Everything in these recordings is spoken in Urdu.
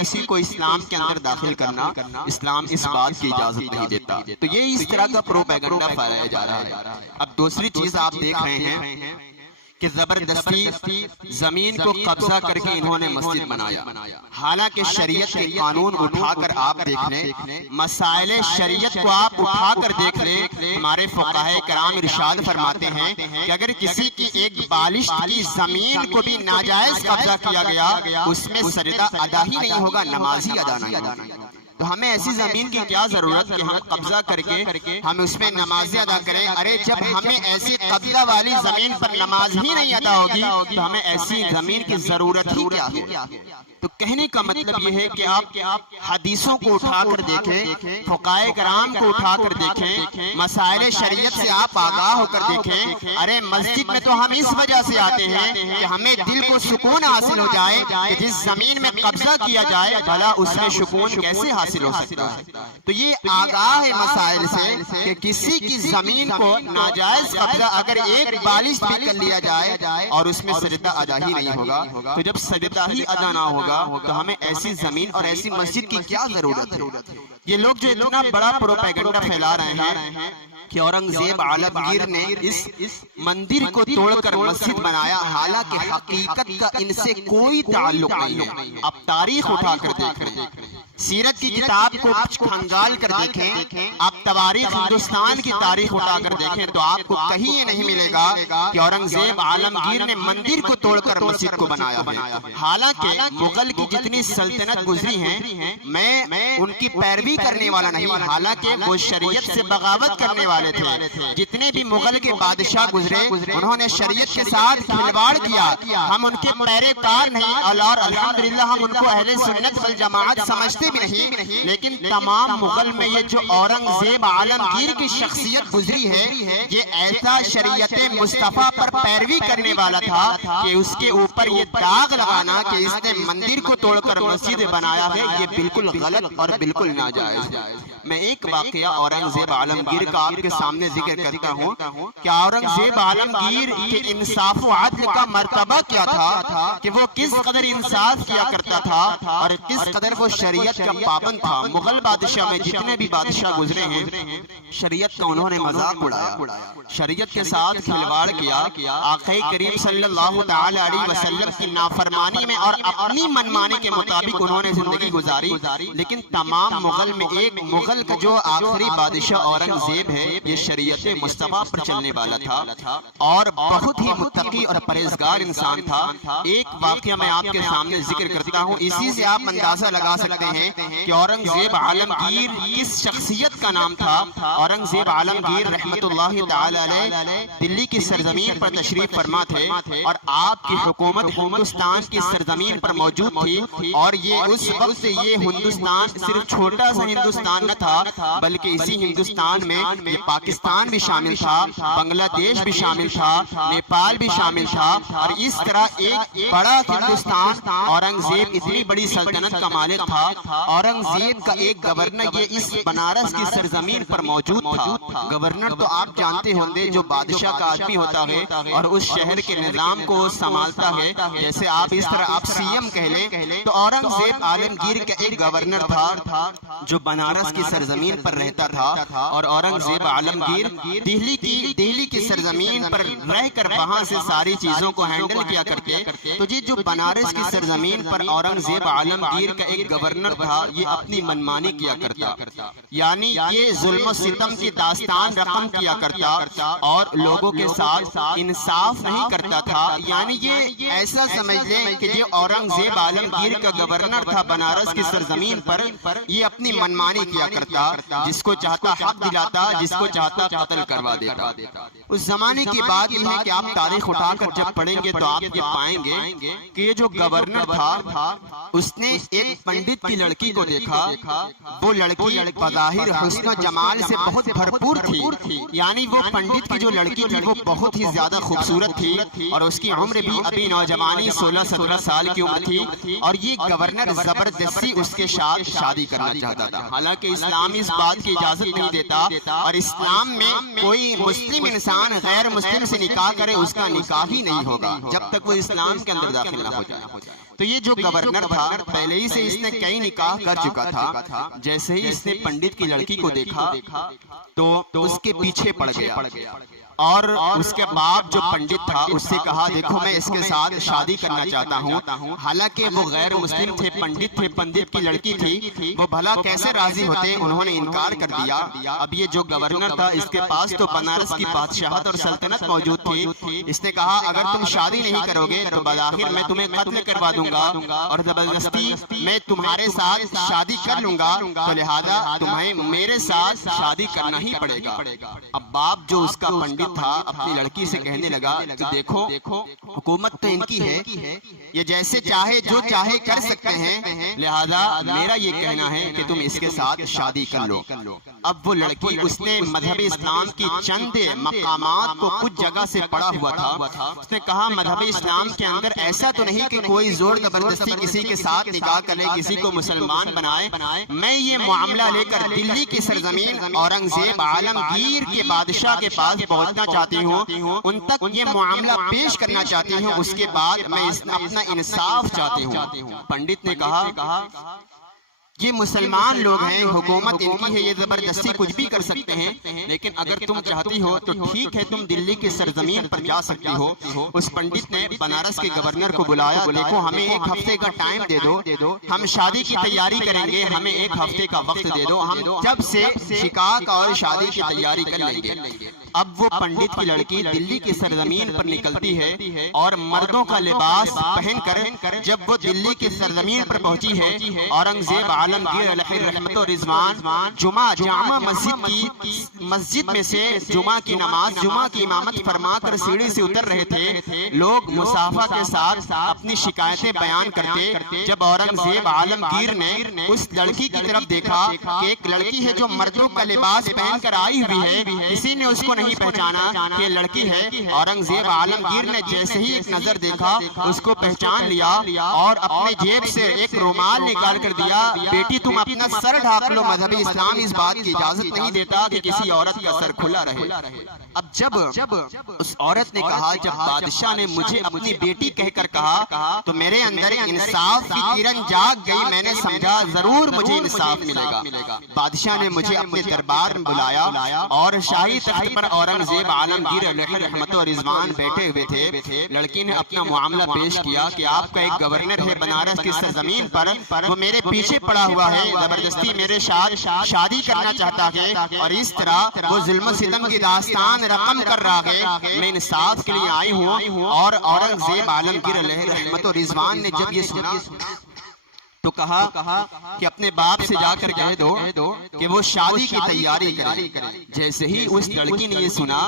کسی کو اسلام کے اندر داخل کرنا اسلام اس بات کی اجازت نہیں دیتا. تو یہ اس طرح کا پروپیگنڈا پھیلایا جا رہا ہے. اب دوسری چیز آپ دیکھ رہے ہیں کہ زبردستی زمین کو قبضہ کر کے انہوں نے مسجد بنایا. حالانکہ شریعت کے قانون اٹھا کر آپ دیکھ لیں, مسائل شریعت کو آپ اٹھا کر دیکھ لیں, ہمارے فقہائے کرام ارشاد فرماتے ہیں کہ اگر کسی کی ایک بالشت کی زمین کو بھی ناجائز قبضہ کیا گیا اس میں سجدہ ادا ہی نہیں ہوگا, نماز ہی ادا نہیں ہوگا. تو ہمیں ایسی زمین کی کیا ضرورت کہ ہم قبضہ کر کے ہم اس میں نمازیں ادا کریں؟ ارے جب ہمیں ایسی قبضہ والی زمین پر نماز ہی نہیں ادا ہوگی تو ہمیں ایسی زمین کی ضرورت ہی کیا ہے؟ تو کہنے کا مطلب یہ ہے کہ آپ حدیثوں کو اٹھا کر دیکھیں, فقہائے کرام کو اٹھا کر دیکھیں, مسائل شریعت سے آپ آگاہ ہو کر دیکھیں. ارے مسجد میں تو ہم اس وجہ سے آتے ہیں کہ ہمیں دل کو سکون حاصل ہو جائے کہ جس زمین میں قبضہ کیا جائے بھلا اس میں سکون کیسے حاصل ہو سکتا ہے. تو یہ آگاہ ہے مسائل سے کہ کسی کی زمین کو ناجائز قبضہ اگر ایک بالش بھی کر لیا جائے اور اس میں سجدہ ادا ہی نہیں ہوگا, تو جب سجدہ ہی ادا نہ ہوگا تو ہمیں ایسی زمین اور ایسی مسجد کی کیا ضرورت ہے؟ یہ لوگ جو اتنا بڑا پروپیگنڈا پھیلا رہے ہیں کہ اورنگزیب عالمگیر نے اس مندر کو توڑ کر مسجد بنایا, حالانکہ حقیقت کا ان سے کوئی تعلق نہیں ہے. اب تاریخ اٹھا کر دیکھیں, سیرت کی کتاب کو کھنگال کر دیکھیں, آپ تواریخ ہندوستان کی تاریخ اٹھا کر دیکھیں تو آپ کو کہیں یہ نہیں ملے گا کہ اورنگزیب عالمگیر نے مندر کو توڑ کر مسجد کو بنایا ہے. حالانکہ مغل کی جتنی سلطنت گزری ہیں میں ان کی پیروی کرنے والا نہیں, حالانکہ وہ شریعت سے بغاوت کرنے والے تھے. جتنے بھی مغل کے بادشاہ گزرے انہوں نے شریعت کے ساتھ کھلواڑ کیا, ہم ان کے پیروکار نہیں اور الحمدللہ ہم ان کو اہل سنت والجماعت سمجھتے بھی نہیں. لیکن تمام مغل میں یہ جو اورنگزیب عالمگیر کی شخصیت گزری ہے یہ ایسا شریعت مصطفیٰ پر پیروی کرنے والا تھا کہ اس کے اوپر یہ داغ لگانا کہ اس نے مندر کو توڑ کر مسجد بنایا ہے یہ بالکل غلط اور بالکل ناجائز ہے. میں ایک واقعہ اورنگزیب عالمگیر کا آپ کے سامنے ذکر کرتا ہوں کہ اورنگزیب عالمگیر کے انصاف و عدل کا مرتبہ کیا تھا, کہ وہ کس قدر انصاف کیا کرتا تھا اور کس قدر وہ شریعت کا پابند تھا. مغل بادشاہ میں جتنے بھی بادشاہ گزرے ہیں شریعت کا انہوں نے مذاق اڑایا, شریعت کے ساتھ کھلواڑ کیا, آقا کریم صلی اللہ تعالی علیہ وسلم کی نافرمانی میں اور اپنی منمانی کے مطابق انہوں نے زندگی گزاری. لیکن تمام مغل میں ایک مغل کا جو آخری بادشاہ اورنگزیب ہے یہ شریعت مصطفیٰ پر چلنے والا تھا اور بہت ہی متقی اور پرہیزگار انسان تھا. ایک واقعہ میں آپ کے سامنے ذکر کرتا ہوں, اسی سے آپ اندازہ لگا سکتے ہیں کہ اورنگزیب عالمگیر کس شخصیت کا نام تھا. اورنگزیب عالمگیر رحمت اللہ تعالی علیہ دلی کی سرزمین پر تشریف فرما تھے اور آپ کی حکومت ہندوستان کی سرزمین پر موجود تھی, اور یہ اس وقت یہ ہندوستان صرف چھوٹا سا ہندوستان نہ تھا بلکہ اسی ہندوستان میں یہ پاکستان بھی شامل تھا, بنگلہ دیش بھی شامل تھا, نیپال بھی شامل تھا, اور اس طرح ایک بڑا ہندوستان. اورنگزیب اتنی بڑی سلطنت کا مالک تھا. اورنگزیب کا ایک گورنر یہ اس بنارس کی سرزمین پر موجود تھا. گورنر تو آپ جانتے ہوں گے جو بادشاہ کا آدمی ہوتا ہے اور اس شہر کے نظام کو سنبھالتا ہے, جیسے آپ اس طرح آپ سی ایم کہہ لیں. تو اورنگزیب عالمگیر کا ایک گورنر تھا جو بنارس کی سرزمین پر رہتا تھا, اور اورنگزیب عالمگیر دہلی کی سرزمین پر رہ کر وہاں سے ساری چیزوں کو ہینڈل کیا کرتے. تو یہ جو بنارس کی سرزمین پر اورنگزیب عالمگیر کا ایک گورنر تھا یہ اپنی منمانی کیا کرتا, یعنی یہ ظلم و ستم کی داستان رقم کیا کرتا اور لوگوں کے ساتھ انصاف نہیں کرتا تھا. یعنی یہ ایسا سمجھ لیں کہ یہ اورنگزیب عالمگیر کا گورنر تھا بنارس کی سرزمین پر, یہ اپنی منمانی کیا کرتا, جس کو چاہتا حق دلاتا, جس کو چاہتا قتل کروا دیتا. اس زمانے کی بات یہ ہے کہ آپ تاریخ اٹھا کر جب پڑھیں گے تو آپ یہ پائیں گے کہ یہ جو گورنر تھا اس نے ایک پنڈت کی لڑکی کو دیکھا. وہ لڑکی بظاہر حسن و جمال سے بہت بھرپور تھی, یعنی وہ پنڈت کی جو لڑکی تھی وہ بہت ہی زیادہ خوبصورت تھی اور اس کی عمر بھی ابھی نوجوانی 16-17 سال کی عمر تھی, اور یہ گورنر زبردستی اس کے ساتھ شادی کرنا چاہتا تھا. حالانکہ اسلام اس بات کی اجازت نہیں دیتا, اور اسلام میں کوئی مسلم انسان غیر مسلم سے نکاح کرے اس کا نکاح ہی نہیں ہوگا جب تک وہ اسلام کے اندر داخل نہ ہو جائے. تو یہ جو گورنر تھا پہلے ہی سے اس نے کئی نکاح کر چکا تھا، جیسے ہی اس نے پنڈت کی لڑکی کو دیکھا تو اس کے پیچھے پڑ گیا، اور اس کے باپ جو پنڈت تھا اس سے کہا دیکھو میں اس کے ساتھ شادی کرنا چاہتا ہوں، حالانکہ وہ غیر مسلم تھے، پنڈت تھے، پنڈت کی لڑکی تھی، وہ بھلا کیسے راضی ہوتے، انہوں نے انکار کر دیا۔ اب یہ جو گورنر تھا اس کے پاس تو بنارس کی بادشاہت اور سلطنت موجود تھی، اس نے کہا اگر تم شادی نہیں کرو گے تو بظاہر میں تمہیں قتل کروا دوں گا اور زبردستی میں تمہارے ساتھ شادی کر لوں گا، تو لہذا تمہیں میرے ساتھ شادی کرنا ہی پڑے گا۔ اب باپ جو اس کا پنڈت تھا اپنی لڑکی سے کہنے لگا کہ دیکھو حکومت تو ان کی ہے، یہ جیسے چاہے جو چاہے کر سکتے ہیں، لہذا میرا یہ کہنا ہے کہ تم اس کے ساتھ شادی کر لو۔ اب وہ لڑکی اس نے مذہب اسلام کی چند مقامات کو کچھ جگہ سے پڑھا ہوا تھا، اس نے کہا مذہب اسلام کے اندر ایسا تو نہیں کہ کوئی زور زبردستی کسی کے ساتھ نکاح کرے، کسی کو مسلمان بنائے، میں یہ معاملہ لے کر دلی کی سرزمین اورنگزیب عالمگیر کے بادشاہ کے پاس پہنچنا چاہتی ہوں، ان تک یہ معاملہ پیش کرنا چاہتی ہوں، اس کے بعد میں اپنا انصاف چاہتی ہوں۔ پنڈت نے کہا یہ مسلمان لوگ ہیں، حکومت ان کی ہے، یہ زبردستی کچھ بھی کر سکتے ہیں، لیکن اگر تم چاہتی ہو تو ٹھیک ہے تم دلی کی سرزمین پر جا سکتی ہو۔ اس پنڈت نے بنارس کے گورنر کو بلایا، دیکھو ہمیں ایک ہفتے کا ٹائم دے دو، ہم شادی کی تیاری کریں گے، ہمیں ایک ہفتے کا وقت دے دو، ہم جب سے شکاک اور شادی کی تیاری کر لیں گے۔ اب وہ پنڈت کی لڑکی دلی کی سرزمین پر نکلتی ہے اور مردوں کا لباس پہن کر جب وہ دلی کی سرزمین پر پہنچی ہے، اورنگزیب عالمگیر علیہ رحمت و رضوان جامع مسجد میں سے جمعہ کی نماز، جمعہ کی امامت فرما کر سیڑھی سے اتر رہے تھے، لوگ مصافحہ کے ساتھ اپنی شکایتیں بیان کرتے، جب اورنگزیب عالمگیر نے اس لڑکی کی طرف دیکھا کہ ایک لڑکی ہے جو مردوں کا لباس پہن کر آئی ہوئی ہے، کسی نے اس کو نہیں پہچانا کہ لڑکی ہے، اورنگزیب عالمگیر نے جیسے ہی ایک نظر دیکھا اس کو پہچان لیا اور اپنے جیب سے ایک رومال نکال کر دیا، بیٹی تم اپنا سر ڈھانپ لو، مذہب اسلام اس بات کی اجازت نہیں دیتا کہ کسی عورت کا سر کھلا رہے۔ اب جب اس عورت نے کہا، جب بادشاہ نے مجھے اپنی بیٹی کہہ کر کہا تو میرے اندر انصاف کی کرن جاگ گئی، میں نے سمجھا ضرور مجھے انصاف ملے گا۔ بادشاہ نے مجھے اپنے دربار میں بلایا اور شاہی تخت پر اورنگزیب عالمگیر علیہ رحمت و رضوان بیٹھے ہوئے تھے۔ لڑکی نے اپنا معاملہ پیش کیا کہ آپ کا ایک گورنر ہے بنارس کی سرزمین پر، وہ میرے پیچھے پڑا ہوا ہے، زبردستی میرے ساتھ شادی کرنا چاہتا ہے اور اس طرح وہ ظلم و ستم کی داستان رقم کر رہا ہے، میں انصاف کے لیے آئی ہوں۔ اور اورنگزیب عالمگیر علیہ رحمت و رضوان نے جب یہ سنا تو کہا کہ اپنے باپ سے جا کر کہہ دو کہ وہ شادی کی تیاری کرے۔ جیسے ہی اس لڑکی نے یہ سنا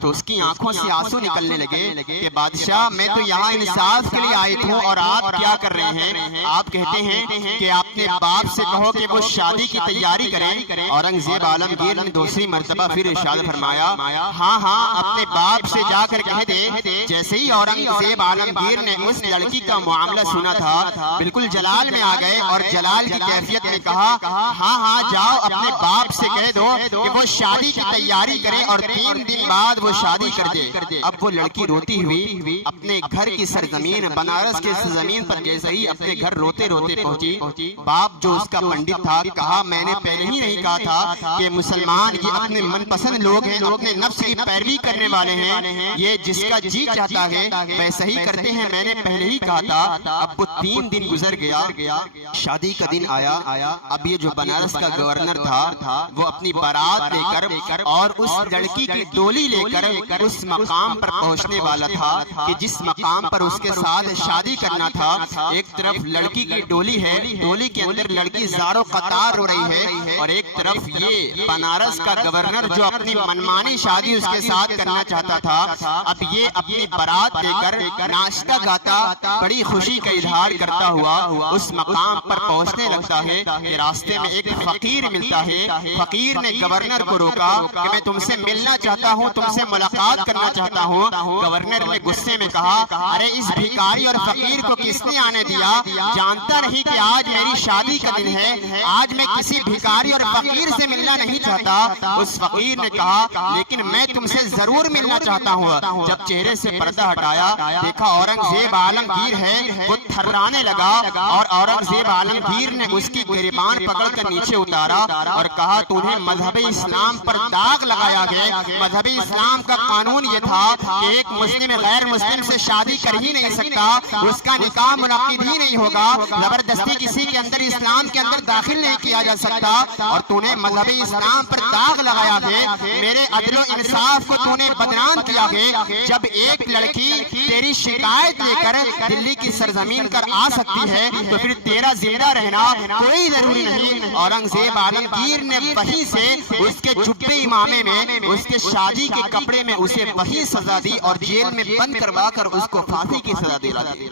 تو اس کی آنکھوں سے آنسو نکلنے لگے کہ بادشاہ میں تو یہاں انصاف کے لیے آئی ہوں اور آپ کیا کر رہے ہیں؟ آپ کہتے ہیں کہ آپ نے باپ سے کہو کہ وہ شادی کی تیاری کریں۔ اورنگزیب عالمگیر نے دوسری مرتبہ پھر ارشاد فرمایا، ہاں اپنے باپ سے جا کر کہہ دے۔ جیسے ہی اورنگزیب عالمگیر نے اس لڑکی کا معاملہ سنا تھا بالکل جلال میں آ گئے اور جلال کی کیفیت میں کہا، ہاں جاؤ اپنے باپ سے کہہ دو کہ وہ شادی کی تیاری کرے اور 3 دن بعد وہ شادی کر دے۔ اب وہ لڑکی روتی ہوئی اپنے گھر کی سرزمین بنارس کی سرزمین پر جیسے ہی اپنے گھر روتے روتے پہنچی، باپ جو اس کا پنڈت تھا کہا میں نے پہلے ہی نہیں کہا تھا کہ مسلمان یہ اپنے من پسند لوگ ہیں، اپنے نفس کی پیروی کرنے والے ہیں، یہ جس کا جی چاہتا ہے ویسا ہی کرتے ہیں، میں نے پہلے ہی کہا تھا۔ اب وہ 3 دن گزر گیا، شادی کا دن آیا۔ اب یہ جو بنارس کا گورنر تھا وہ اپنی بارات لے کر اور اس لڑکی کی ڈولی لے کر اس مقام پر پہنچنے والا تھا کہ جس مقام پر اس کے ساتھ شادی کرنا تھا۔ ایک طرف لڑکی کی ڈولی ہے، ڈولی کے اندر لڑکی زارو قطار رو رہی ہے، اور ایک طرف یہ بنارس کا گورنر جو اپنی منمانی شادی اس کے ساتھ کرنا چاہتا تھا، اب یہ اپنی بارات لے کر ناشتہ گاتا بڑی خوشی کا اظہار کرتا ہوا اس مقام پر پہنچنے لگتا ہے کہ راستے میں ایک فقیر ملتا ہے. فقیر نے گورنر کو روکا کہ میں تم سے ملنا چاہتا ہوں, تم سے ملاقات کرنا چاہتا ہوں. گورنر نے غصے میں کہا, ارے اس بھکاری اور فقیر کو کس نے آنے دیا؟ جانتا نہیں کہ آج میری شادی کا دن ہے, آج میں کسی بھکاری اور فقیر سے ملنا نہیں چاہتا. اس فقیر نے کہا, لیکن میں تم سے ضرور ملنا چاہتا ہوں. جب چہرے سے پردہ ہٹایا, دیکھا اورنگزیب عالمگیر ہے. وہ تھررانے لگا اور اورنگزیب عالمگیر نے اس کی گریبان پکڑ کر نیچے اتارا اور کہا, تمہیں مذہب اسلام پر داغ لگایا گیا. مذہب اسلام کا قانون یہ تھا کہ ایک مسلم غیر مسلم سے شادی کر ہی نہیں سکتا, اس کا نکاح منعقد ہی نہیں ہوگا, زبردستی کسی کے اندر اسلام کے اندر داخل نہیں کیا جا سکتا, اور تو نے مذہب اسلام پر داغ لگایا گیا. میرے عدل و انصاف کو تو نے بدنام کیا گیا. جب ایک لڑکی تیری شکایت لے کر دلی کی سرزمین پر آ سکتی ہے تو پھر تیرا زندہ رہنا کوئی ضروری نہیں. اورنگزیب عالمگیر نے وہیں سے اس کے جبے امامے میں, اس کے شادی کے کپڑے میں اسے وہی سزا دی اور جیل میں بند کروا کر اس کو پھانسی کی سزا دلا دی.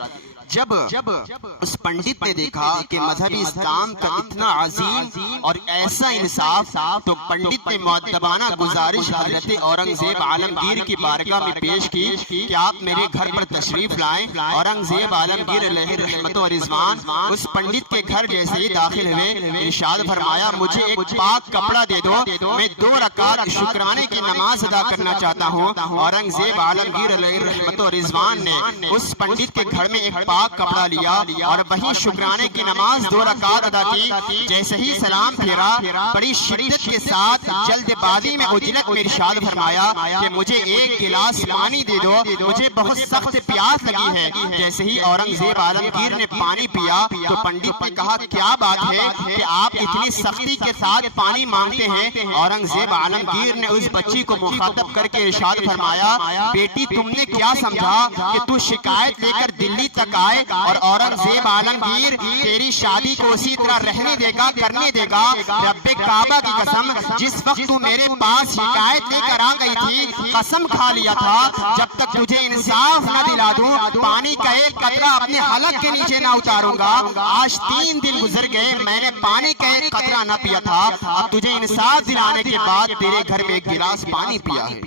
جب اس پنڈت نے دیکھا کہ مذہبی اسلام کا اتنا عظیم اور ایسا انصاف, تو پنڈت نے مؤدبانہ گزارش حضرت اورنگزیب عالمگیر کی بارگاہ میں پیش کی کہ آپ میرے گھر پر تشریف لائیں. اورنگزیب عالمگیر علیہ رحمت و رضوان اس پنڈت کے گھر جیسے ہی داخل ہوئے, ارشاد فرمایا, مجھے ایک پاک کپڑا دے دو, میں 2 رکعت شکرانے کی نماز ادا کرنا چاہتا ہوں. اورنگزیب عالمگیر علیہ رحمت و رضوان نے اس پنڈت کے گھر میں ایک کپڑا لیا اور وہی شکرانے کی نماز 2 رکعت ادا کی. جیسے ہی سلام پھیرا, بڑی شدت کے ساتھ جلد بازی میں عجلت میں ارشاد فرمایا کہ مجھے ایک گلاس پانی دے دو, مجھے بہت سخت پیاس لگی ہے. جیسے ہی اورنگزیب عالمگیر نے پانی پیا تو پنڈت نے کہا, کیا بات ہے کہ آپ اتنی سختی کے ساتھ پانی مانگتے ہیں؟ اورنگزیب عالمگیر نے اس بچی کو مخاطب کر کے ارشاد فرمایا, بیٹی تم نے کیا سمجھا کہ تو شکایت لے کر دلی تک آئے اور اورنگزیب عالمگیر تیری شادی کو اسی طرح رہنے دے گا, کرنے دے گا؟ رب کعبہ کی قسم, جس وقت تو میرے پاس شکایت لے کر آ گئی تھی, قسم کھا لیا تھا جب تک تجھے انصاف نہ دلا دوں پانی کا ایک قطرہ اپنے حلق کے نیچے نہ اتاروں گا. آج 3 دن گزر گئے, میں نے پانی کا ایک قطرہ نہ پیا تھا, اب تجھے انصاف دلانے کے بعد تیرے گھر میں ایک گلاس پانی پیا ہے.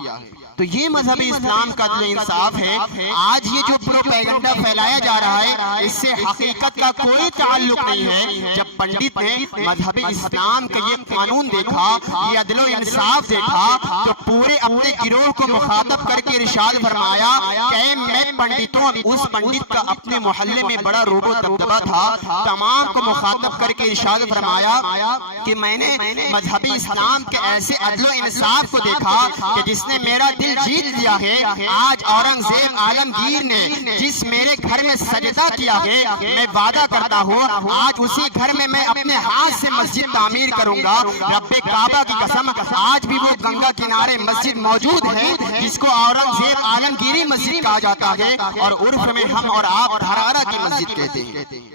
تو یہ مذہبی اسلام کا عدل انصاف ہے. آج یہ جو پروپیگنڈا پھیلایا جا رہا ہے, اس سے حقیقت کا کوئی تعلق نہیں ہے. جب پنڈت نے مذہبی اسلام کا یہ قانون دیکھا, یہ عدل و انصاف دیکھا, تو پورے اپنے گروہ کو مخاطب کر کے ارشاد فرمایا کہ میں پنڈتوں, اس پنڈت کا اپنے محلے میں بڑا روب و دبدبہ تھا, تمام کو مخاطب کر کے ارشاد فرمایا کہ میں نے مذہبی اسلام کے ایسے عدل و انصاف کو دیکھا کہ جس نے میرا دل جیت لیا ہے. آج اورنگزیب عالمگیر نے جس میرے گھر میں سجدہ کیا ہے, میں وعدہ کرتا ہوں آج اسی گھر میں میں اپنے ہاتھ سے مسجد تعمیر کروں گا. رب کعبہ کی قسم, آج بھی وہ گنگا کنارے مسجد موجود ہے جس کو اورنگزیب عالمگیری مسجد کہا جاتا ہے, اور عرف میں ہم اور آپ دھرارا کی مسجد کہتے ہیں.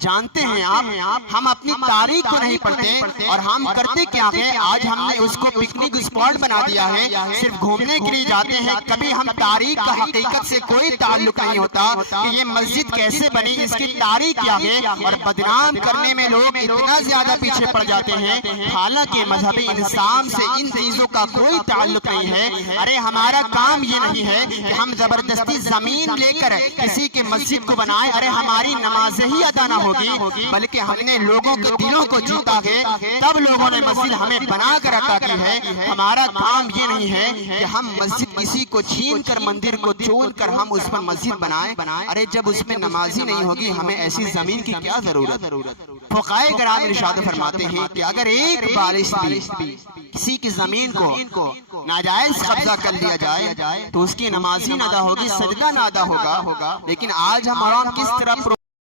جانتے ہیں آپ, ہم اپنی تاریخ کو نہیں پڑھتے اور ہم کرتے کیا ہے, آج ہم نے اس کو پکنک اسپاٹ بنا دیا ہے, صرف گھومنے کے لیے جاتے ہیں. کبھی ہم تاریخ کا حقیقت سے کوئی تعلق نہیں ہوتا کہ یہ مسجد کیسے بنی, اس کی تاریخ کیا ہے, اور بدنام کرنے میں لوگ اتنا زیادہ پیچھے پڑ جاتے ہیں, حالانکہ مذہبی انصاف سے ان چیزوں کا کوئی تعلق نہیں ہے. ارے ہمارا کام یہ نہیں ہے کہ ہم زبردستی زمین لے کر کسی کے مسجد کو بنائیں, ارے ہماری نمازیں ہی ادا نہ ہوگی, بلکہ ہم نے لوگوں کے دلوں کو جیتا ہے, تب لوگوں نے مسجد ہمیں بنا کر عطا کی ہے. ہمارا کام یہ نہیں ہے کہ ہم مسجد کسی کو چھین کر, مندر کو چون کر ہم اس پر مسجد بنائیں. ارے جب اس میں نمازی نہیں ہوگی, ہمیں ایسی زمین کی کیا ضرورت؟ فقہائے کرام ارشاد فرماتے ہیں کہ اگر ایک بارش بھی کسی کی زمین کو ناجائز قبضہ کر لیا جائے تو اس کی نماز ہی نہ ادا ہوگی, سجدہ نہ ادا ہوگا. لیکن آج ہم عوام کس طرح